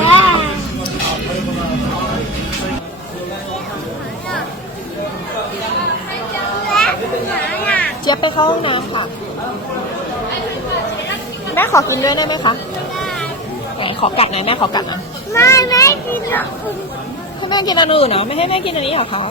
ว้าวเจี๊ยบไปเข้าห้องน้ำค่ะแม่ขอกินด้วยได้ไหมคะไหนขอกัดหน่อยแม่ขอกัดนะไม่กินหรอกให้แม่กินอันอื่นเนาะไม่ให้แม่กินอันนี้เหรอคะ